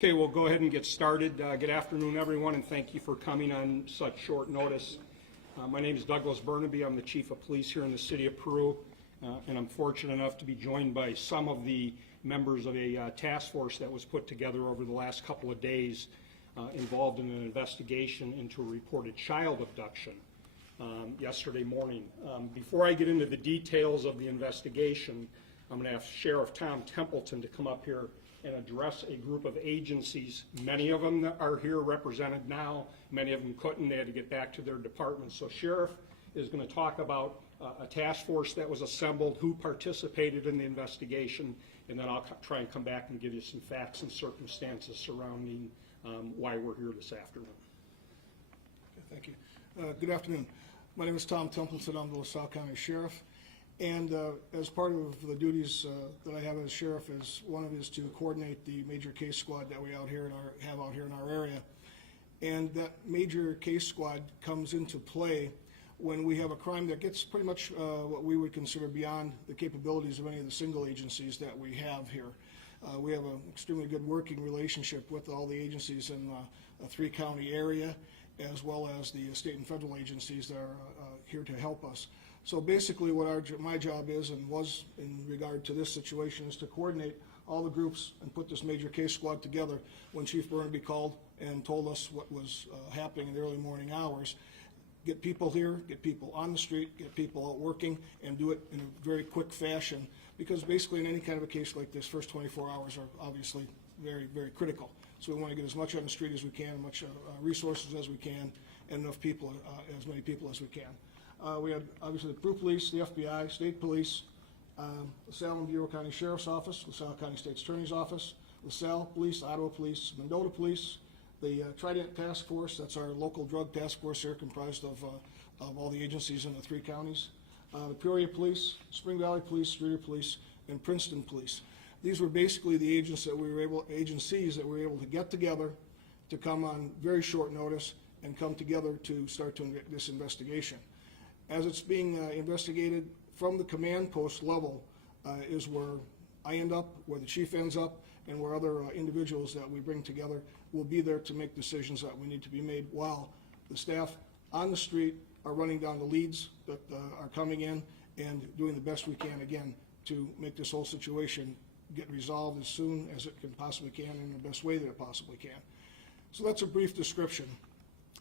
Okay, we'll go ahead and get started. Good afternoon, everyone, and thank you for coming on such short notice. My name is Douglas Burnaby. I'm the Chief of Police here in the city of Peru, and I'm fortunate enough to be joined by some of the members of a task force that was put together over the last couple of days involved in an investigation into a reported child abduction yesterday morning. Before I get into the details of the investigation, I'm going to ask Sheriff Tom Templeton to come up here and address a group of agencies. Many of them are here represented now. Many of them couldn't. They had to get back to their departments. So Sheriff is going to talk about a task force that was assembled, who participated in the investigation, and then I'll try and come back and give you some facts and circumstances surrounding why we're here this afternoon. Okay, thank you. Good afternoon. My name is Tom Templeton. I'm the LaSalle County Sheriff. And as part of the duties that I have as sheriff, one of is to coordinate the major case squad that we have out here in our area. And that major case squad comes into play when we have a crime that gets pretty much what we would consider beyond the capabilities of any of the single agencies that we have here. We have an extremely good working relationship with all the agencies in a three-county area, as well as the state and federal agencies that are here to help us. So basically what my job is and was in regard to this situation is to coordinate all the groups and put this major case squad together when Chief Burnaby called and told us what was happening in the early morning hours. Get people here, get people on the street, get people out working, and do it in a very quick fashion, because basically in any kind of a case like this, first 24 hours are obviously very, very critical. So we want to get as much on the street as we can, as much resources as we can, and enough people, as many people as we can. We had obviously the Peru Police, the FBI, State Police, LaSalle and Bureau County Sheriff's Office, LaSalle County State's Attorney's Office, LaSalle Police, Ottawa Police, Mendota Police, the Trident Task Force, that's our local drug task force here, comprised of all the agencies in the three counties, the Peoria Police, Spring Valley Police, Streeter Police, and Princeton Police. These were basically the agencies that we were able to get together to come on very short notice and come together to start this investigation. As it's being investigated from the command post level is where I end up, where the chief ends up, and where other individuals that we bring together will be there to make decisions that we need to be made, while the staff on the street are running down the leads that are coming in and doing the best we can, again, to make this whole situation get resolved as soon as it can possibly can in the best way that it possibly can. So that's a brief description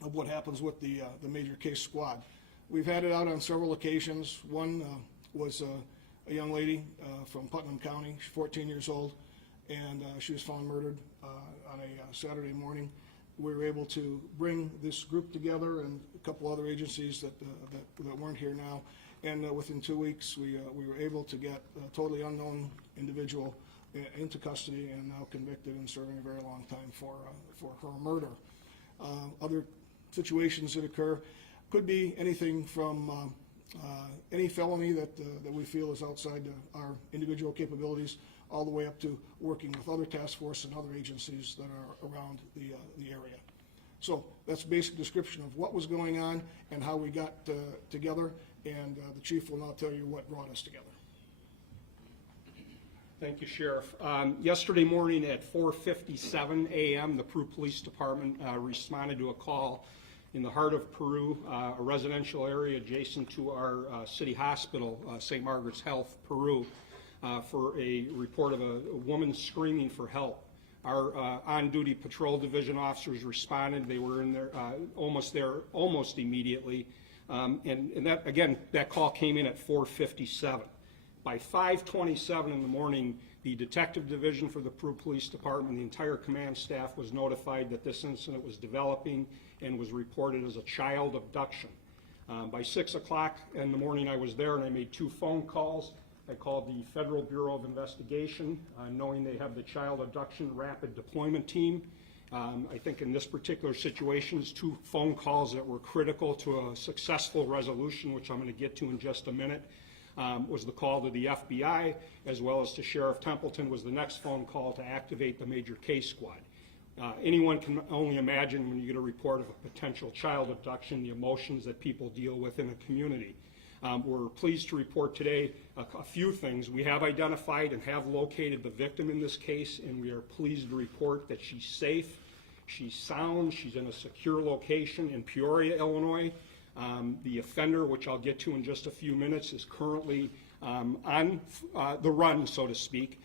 of what happens with the major case squad. We've had it out on several occasions. One was a young lady from Putnam County. She's 14 years old, and she was found murdered on a Saturday morning. We were able to bring this group together and a couple other agencies that weren't here now, and within 2 weeks we were able to get a totally unknown individual into custody and now convicted and serving a very long time for her murder. Other situations that occur could be anything from any felony that we feel is outside our individual capabilities, all the way up to working with other task force and other agencies that are around the area. So that's a basic description of what was going on and how we got together, and the chief will now tell you what brought us together. Thank you, Sheriff. Yesterday morning at 4:57 a.m., the Peru Police Department responded to a call in the heart of Peru, a residential area adjacent to our city hospital, St. Margaret's Health, Peru, for a report of a woman screaming for help. Our on-duty patrol division officers responded. They were in there almost immediately. And that, again, that call came in at 4:57. By 5:27 in the morning, the detective division for the Peru Police Department, the entire command staff, was notified that this incident was developing and was reported as a child abduction. By 6 o'clock in the morning, I was there and I made 2 phone calls. I called the Federal Bureau of Investigation, knowing they have the Child Abduction Rapid Deployment Team. I think in this particular situation, it's 2 phone calls that were critical to a successful resolution, which I'm going to get to in just a minute. Was the call to the FBI, as well as to Sheriff Templeton was the next phone call to activate the major case squad. Anyone can only imagine when you get a report of a potential child abduction, the emotions that people deal with in a community. We're pleased to report today a few things. We have identified and have located the victim in this case, and we are pleased to report that she's safe, she's sound, she's in a secure location in Peoria, Illinois. The offender, which I'll get to in just a few minutes, is currently on the run, so to speak.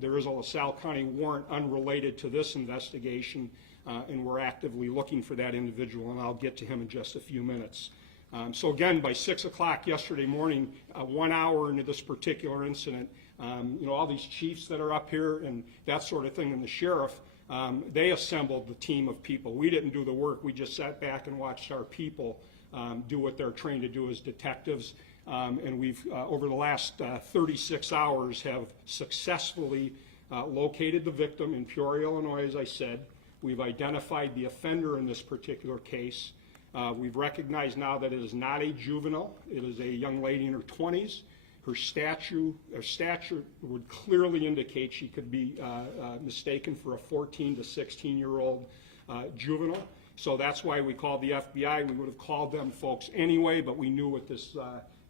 There is a LaSalle County warrant unrelated to this investigation, and we're actively looking for that individual, and I'll get to him in just a few minutes. So again, by 6 o'clock yesterday morning, 1 hour into this particular incident, all these chiefs that are up here and that sort of thing, and the sheriff, they assembled the team of people. We didn't do the work. We just sat back and watched our people do what they're trained to do as detectives. And we've, over the last 36 hours, have successfully located the victim in Peoria, Illinois, as I said. We've identified the offender in this particular case. We've recognized now that it is not a juvenile. It is a young lady in her 20s. Her stature would clearly indicate she could be mistaken for a 14 to 16-year-old juvenile. So that's why we called the FBI. We would have called them folks anyway, but we knew with this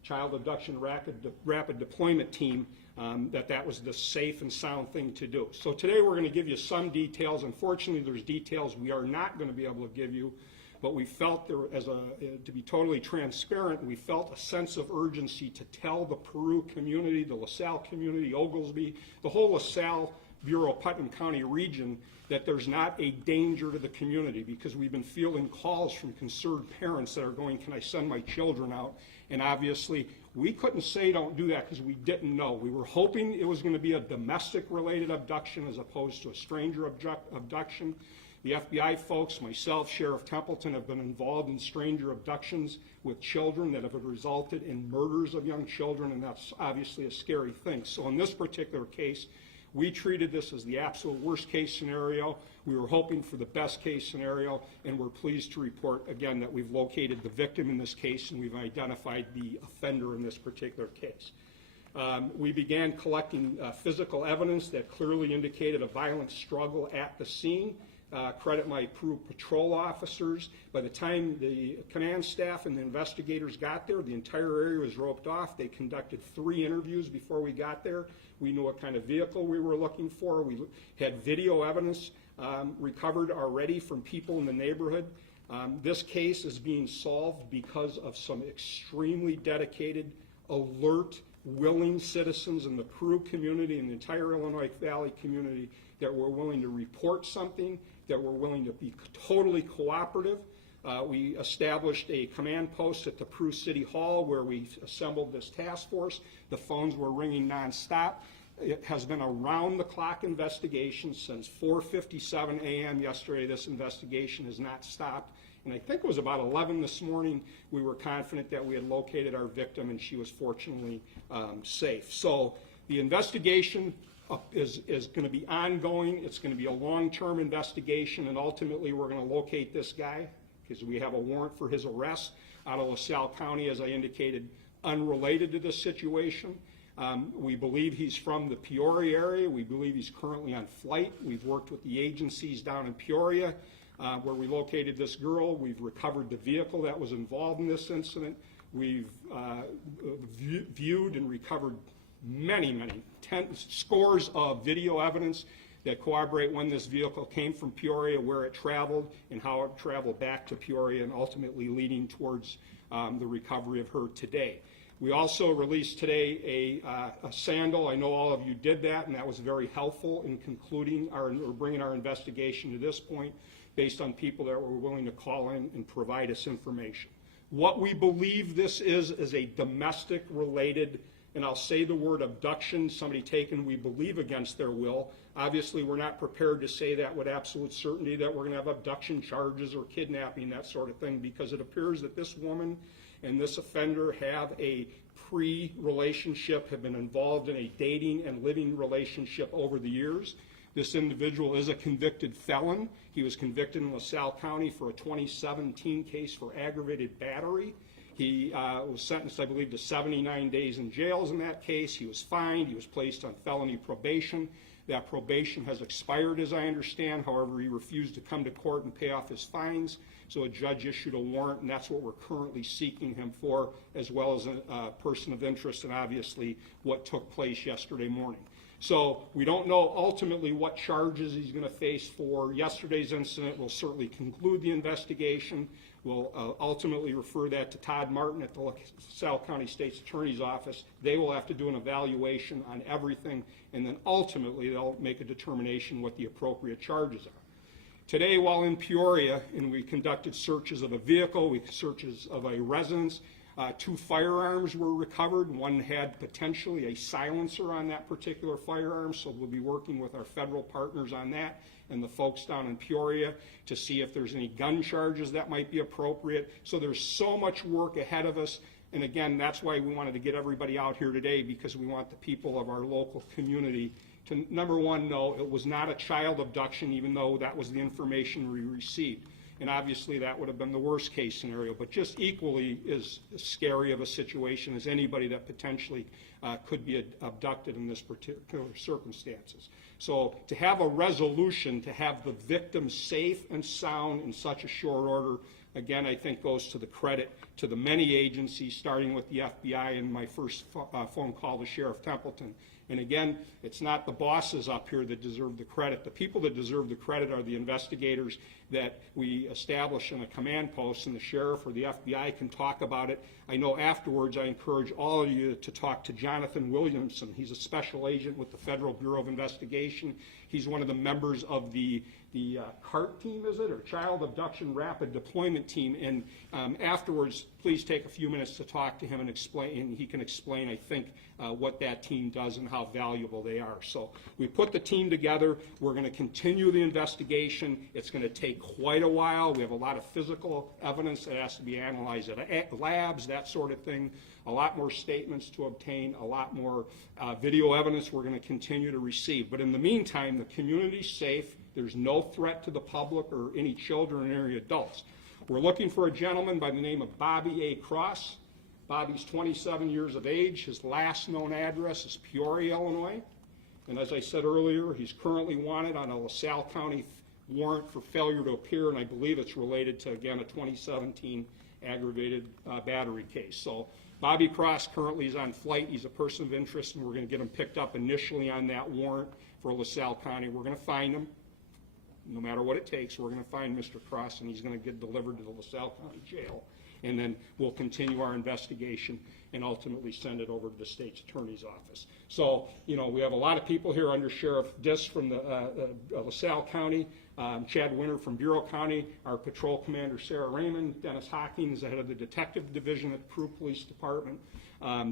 child abduction rapid deployment team that was the safe and sound thing to do. So today we're going to give you some details. Unfortunately, there's details we are not going to be able to give you, but we felt to be totally transparent, we felt a sense of urgency to tell the Peru community, the LaSalle community, Oglesby, the whole LaSalle, Bureau, Putnam County region, that there's not a danger to the community, because we've been fielding calls from concerned parents that are going, can I send my children out? And obviously, we couldn't say don't do that because we didn't know. We were hoping it was going to be a domestic-related abduction as opposed to a stranger abduction. The FBI folks, myself, Sheriff Templeton, have been involved in stranger abductions with children that have resulted in murders of young children, and that's obviously a scary thing. So in this particular case, we treated this as the absolute worst case scenario. We were hoping for the best case scenario, and we're pleased to report, again, that we've located the victim in this case and we've identified the offender in this particular case. We began collecting physical evidence that clearly indicated a violent struggle at the scene. Credit my Peru patrol officers. By the time the command staff and the investigators got there, the entire area was roped off. They conducted 3 interviews before we got there. We knew what kind of vehicle we were looking for. We had video evidence recovered already from people in the neighborhood. This case is being solved because of some extremely dedicated, alert, willing citizens in the Peru community and the entire Illinois Valley community that were willing to report something, that were willing to be totally cooperative. We established a command post at the Peru City Hall where we assembled this task force. The phones were ringing nonstop. It has been a round-the-clock investigation since 4:57 a.m. yesterday. This investigation has not stopped. And I think it was about 11 this morning, we were confident that we had located our victim and she was fortunately safe. So the investigation is going to be ongoing. It's going to be a long-term investigation, and ultimately we're going to locate this guy because we have a warrant for his arrest out of LaSalle County, as I indicated, unrelated to this situation. We believe he's from the Peoria area. We believe he's currently on flight. We've worked with the agencies down in Peoria where we located this girl. We've recovered the vehicle that was involved in this incident. We've viewed and recovered many scores of video evidence that corroborate when this vehicle came from Peoria, where it traveled, and how it traveled back to Peoria, and ultimately leading towards the recovery of her today. We also released today a sandal. I know all of you did that, and that was very helpful in concluding or bringing our investigation to this point, based on people that were willing to call in and provide us information. What we believe this is a domestic-related, and I'll say the word abduction, somebody taken, we believe, against their will. Obviously, we're not prepared to say that with absolute certainty that we're going to have abduction charges or kidnapping, that sort of thing, because it appears that this woman and this offender have a pre-relationship, have been involved in a dating and living relationship over the years. This individual is a convicted felon. He was convicted in LaSalle County for a 2017 case for aggravated battery. He was sentenced, I believe, to 79 days in jails in that case. He was fined. He was placed on felony probation. That probation has expired, as I understand. However, he refused to come to court and pay off his fines, so a judge issued a warrant, and that's what we're currently seeking him for, as well as a person of interest, and obviously what took place yesterday morning. So we don't know ultimately what charges he's going to face for yesterday's incident. We'll certainly conclude the investigation. We'll ultimately refer that to Todd Martin at the LaSalle County State's Attorney's Office. They will have to do an evaluation on everything, and then ultimately they'll make a determination what the appropriate charges are. Today, while in Peoria, and we conducted searches of a vehicle, searches of a residence, 2 firearms were recovered. One had potentially a silencer on that particular firearm, so we'll be working with our federal partners on that and the folks down in Peoria to see if there's any gun charges that might be appropriate. So there's so much work ahead of us, and again, that's why we wanted to get everybody out here today, because we want the people of our local community to, number one, know it was not a child abduction, even though that was the information we received. And obviously that would have been the worst case scenario, but just equally as scary of a situation as anybody that potentially could be abducted in this particular circumstances. So to have a resolution, to have the victim safe and sound in such a short order, again, I think goes to the credit to the many agencies, starting with the FBI and my first phone call to Sheriff Templeton. And again, it's not the bosses up here that deserve the credit. The people that deserve the credit are the investigators that we establish in a command post, and the sheriff or the FBI can talk about it. I know afterwards I encourage all of you to talk to Jonathan Williamson. He's a special agent with the Federal Bureau of Investigation. He's one of the members of the CART team, is it, or Child Abduction Rapid Deployment Team, and afterwards, please take a few minutes to talk to him and explain, and he can explain, I think, what that team does and how valuable they are. So we put the team together. We're going to continue the investigation. It's going to take quite a while. We have a lot of physical evidence that has to be analyzed at labs, that sort of thing. A lot more statements to obtain, a lot more video evidence we're going to continue to receive. But in the meantime, the community's safe. There's no threat to the public or any children or any adults. We're looking for a gentleman by the name of Bobby A. Cross. Bobby's 27 years of age. His last known address is Peoria, Illinois. And as I said earlier, he's currently wanted on a LaSalle County warrant for failure to appear, and I believe it's related to, again, a 2017 aggravated battery case. So Bobby Cross currently is on flight. He's a person of interest, and we're going to get him picked up initially on that warrant for LaSalle County. We're going to find him. No matter what it takes, we're going to find Mr. Cross, and he's going to get delivered to the LaSalle County Jail. And then we'll continue our investigation and ultimately send it over to the state's attorney's office. So, you know, we have a lot of people here under Sheriff Diss from the LaSalle County, Chad Winter from Bureau County, our patrol commander Sarah Raymond, Dennis Hawkins, the head of the detective division at the Peru Police Department,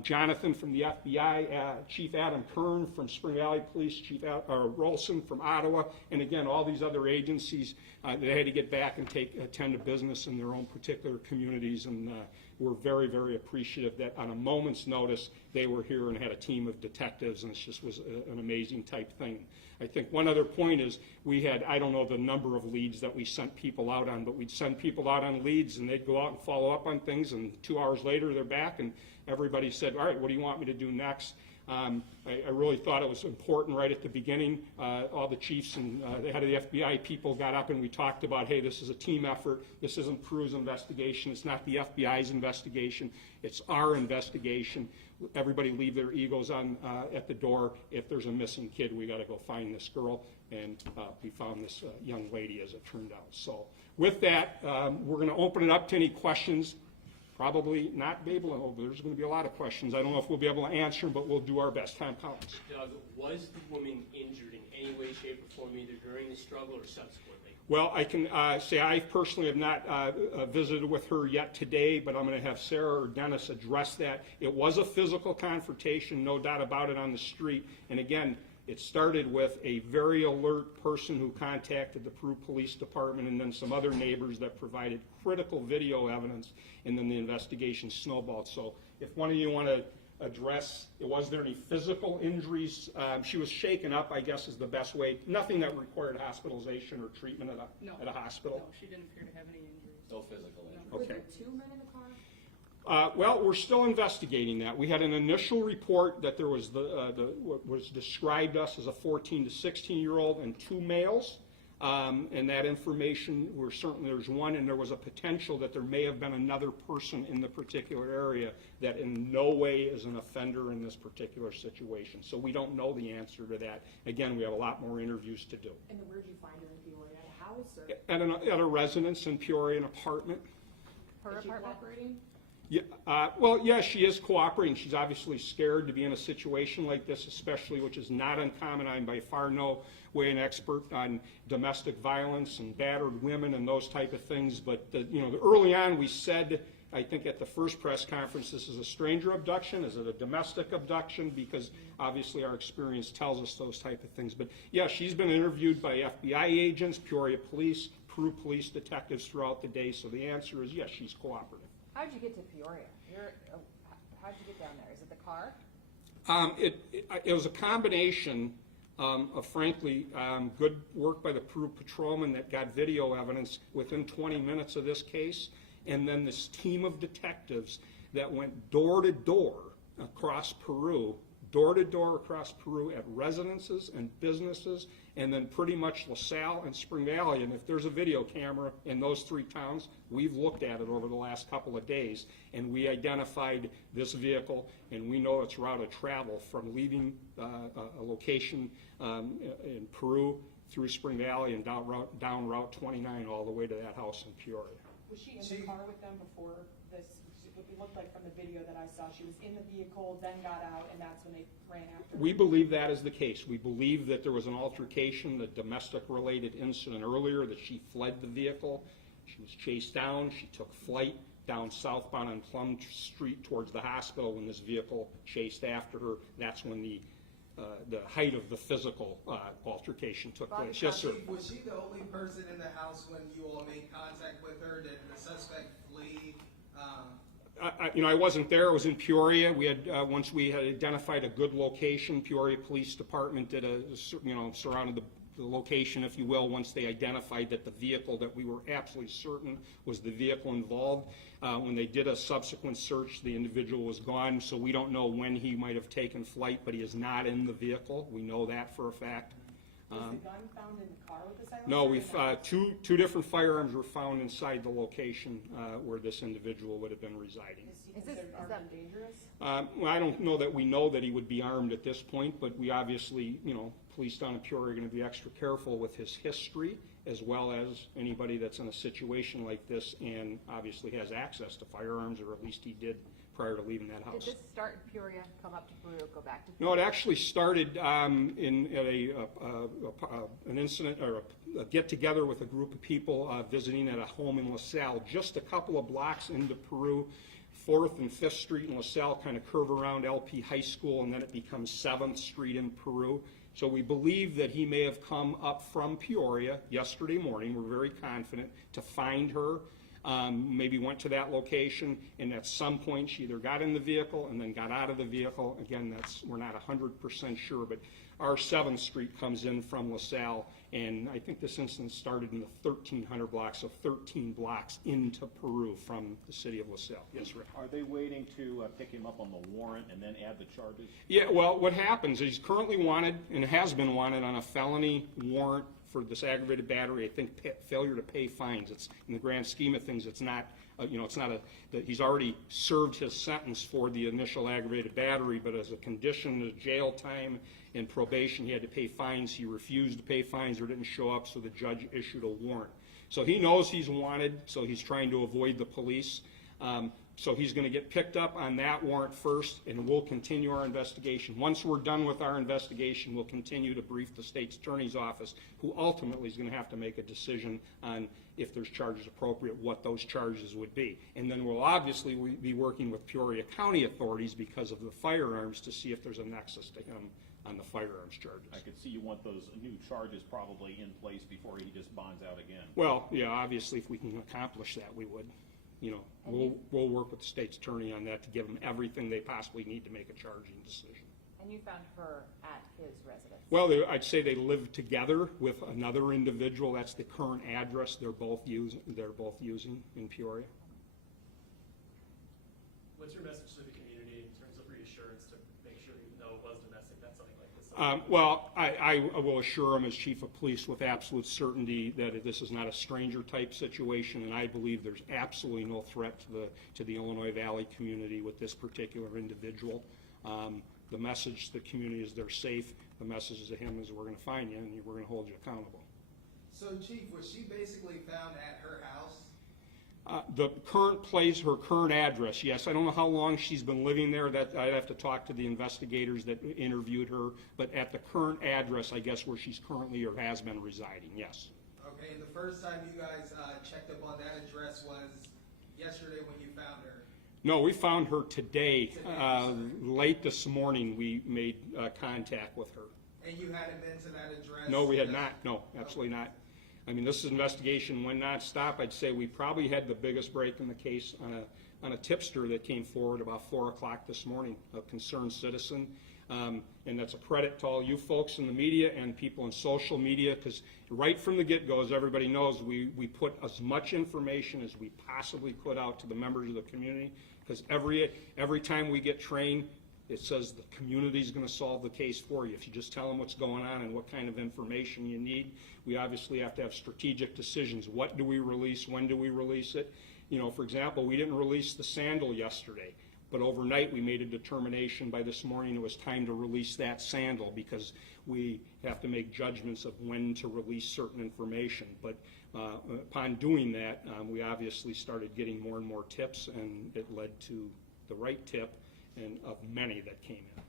Jonathan from the FBI, Chief Adam Kern from Spring Valley Police, Chief Rolson from Ottawa, and again, all these other agencies that had to get back and attend to business in their own particular communities, and we're very, very appreciative that on a moment's notice they were here and had a team of detectives, and it just was an amazing type thing. I think one other point is we had, I don't know the number of leads that we sent people out on, but we'd send people out on leads and they'd go out and follow up on things, and 2 hours later they're back and everybody said, all right, what do you want me to do next? I really thought it was important right at the beginning. All the chiefs and the head of the FBI people got up and we talked about, hey, this is a team effort. This isn't Peru's investigation. It's not the FBI's investigation. It's our investigation. Everybody leave their egos on at the door. If there's a missing kid, we got to go find this girl. And we found this young lady, as it turned out. So with that, we're going to open it up to any questions. Probably not be able to, there's going to be a lot of questions. I don't know if we'll be able to answer them, but we'll do our best. Time counts. Doug, was the woman injured in any way, shape, or form, either during the struggle or subsequently? Well, I can say I personally have not visited with her yet today, but I'm going to have Sarah or Dennis address that. It was a physical confrontation, no doubt about it, on the street. And again, it started with a very alert person who contacted the Peru Police Department and then some other neighbors that provided critical video evidence, and then the investigation snowballed. So if one of you want to address, was there any physical injuries? She was shaken up, I guess is the best way. Nothing that required hospitalization or treatment at a hospital? No, she didn't appear to have any injuries. No physical injury. Okay. Were there 2 men in the car? Well, we're still investigating that. We had an initial report that there was what was described us as a 14 to 16-year-old and 2 males. And that information, there's one, and there was a potential that there may have been another person in the particular area that in no way is an offender in this particular situation. So we don't know the answer to that. Again, we have a lot more interviews to do. And then where did you find her in Peoria? At a house or? At a residence in Peoria, an apartment. Her apartment? Cooperating? Yeah, well, yeah, she is cooperating. She's obviously scared to be in a situation like this, especially, which is not uncommon. I'm by far no way an expert on domestic violence and battered women and those type of things. But early on, we said, I think at the first press conference, this is a stranger abduction. Is it a domestic abduction? Because obviously our experience tells us those type of things. But yeah, she's been interviewed by FBI agents, Peoria police, Peru police detectives throughout the day. So the answer is yes, she's cooperative. How'd you get to Peoria? How'd you get down there? Is it the car? It was a combination of, frankly, good work by the Peru patrolman that got video evidence within 20 minutes of this case, and then this team of detectives that went door to door across Peru at residences and businesses, and then pretty much LaSalle and Spring Valley. And if there's a video camera in those 3 towns, we've looked at it over the last couple of days, and we identified this vehicle, and we know its route of travel from leaving a location in Peru through Spring Valley and down Route 29 all the way to that house in Peoria. Was she in the car with them before this? It looked like from the video that I saw, she was in the vehicle, then got out, and that's when they ran after her. We believe that is the case. We believe that there was an altercation, a domestic-related incident earlier, that she fled the vehicle. She was chased down. She took flight down southbound on Plum Street towards the hospital when this vehicle chased after her. That's when the height of the physical altercation took place. Yes, sir. Was she the only person in the house when you all made contact with her? Did the suspect flee? I wasn't there. I was in Peoria. We had once we had identified a good location. Peoria Police Department did surrounded the location, if you will, once they identified that the vehicle that we were absolutely certain was the vehicle involved. When they did a subsequent search, the individual was gone, so we don't know when he might have taken flight, but he is not in the vehicle. We know that for a fact. Was the gun found in the car with the silencer? No, we've two different firearms were found inside the location where this individual would have been residing. Is he considered armed and dangerous? Well, I don't know that we know that he would be armed at this point, but we obviously, police down in Peoria are going to be extra careful with his history, as well as anybody that's in a situation like this and obviously has access to firearms, or at least he did prior to leaving that house. Did this start in Peoria, come up to Peru, go back to No, Peoria? it actually started in an incident or a get-together with a group of people visiting at a home in LaSalle, just a couple of blocks into Peru. 4th and 5th Street in LaSalle kind of curve around LP High School, and then it becomes 7th Street in Peru. So we believe that he may have come up from Peoria yesterday morning. We're very confident to find her. Maybe went to that location, and at some point she either got in the vehicle and then got out of the vehicle. Again, we're not 100% sure, but our 7th Street comes in from LaSalle, and I think this incident started in the 1300 block, so 13 blocks into Peru from the city of LaSalle. Yes, Rick? Are they waiting to pick him up on the warrant and then add the charges? Yeah, well, what happens is he's currently wanted and has been wanted on a felony warrant for this aggravated battery. I think failure to pay fines. It's in the grand scheme of things, it's not. He's already served his sentence for the initial aggravated battery, but as a condition of jail time and probation, he had to pay fines. He refused to pay fines or didn't show up, so the judge issued a warrant. So he knows he's wanted, so he's trying to avoid the police. So he's going to get picked up on that warrant first, and we'll continue our investigation. Once we're done with our investigation, we'll continue to brief the state's attorney's office, who ultimately is going to have to make a decision on if there's charges appropriate, what those charges would be. And then we'll obviously be working with Peoria County authorities because of the firearms to see if there's a nexus to him on the firearms charges. I could see you want those new charges probably in place before he just bonds out again. Well, yeah, obviously if we can accomplish that, we would. We'll work with the state's attorney on that to give them everything they possibly need to make a charging decision. And you found her at his residence? Well, I'd say they live together with another individual. That's the current address they're both using in Peoria. What's your message to the community in terms of reassurance to make sure even though it was domestic, that something like this? Well, I will assure him as chief of police with absolute certainty that this is not a stranger-type situation, and I believe there's absolutely no threat to the Illinois Valley community with this particular individual. The message to the community is they're safe. The message to him is we're going to find you and we're going to hold you accountable. So Chief, was she basically found at her house? The current place, her current address, yes. I don't know how long she's been living there. That I'd have to talk to the investigators that interviewed her. But at the current address, I guess, where she's currently or has been residing, yes. Okay, and the first time you guys checked up on that address was yesterday when you found her? No, we found her today. Late this morning, we made contact with her. And you hadn't been to that address? No, we had not. No, absolutely not. I mean, this investigation went nonstop. I'd say we probably had the biggest break in the case on a tipster that came forward about 4 o'clock this morning, a concerned citizen. And that's a credit to all you folks in the media and people in social media, because right from the get-go, as everybody knows, we put as much information as we possibly put out to the members of the community, because every time we get trained, it says the community's going to solve the case for you. If you just tell them what's going on and what kind of information you need, we obviously have to have strategic decisions. What do we release? When do we release it? You know, for example, we didn't release the sandal yesterday, but overnight we made a determination by this morning it was time to release that sandal because we have to make judgments of when to release certain information. But upon doing that, we obviously started getting more and more tips, and it led to the right tip and of many that came in.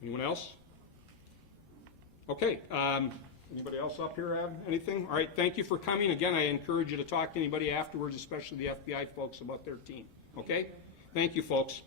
Anyone else? Okay. Anybody else up here have anything? All right, thank you for coming. Again, I encourage you to talk to anybody afterwards, especially the FBI folks, about their team. Okay? Thank you, folks.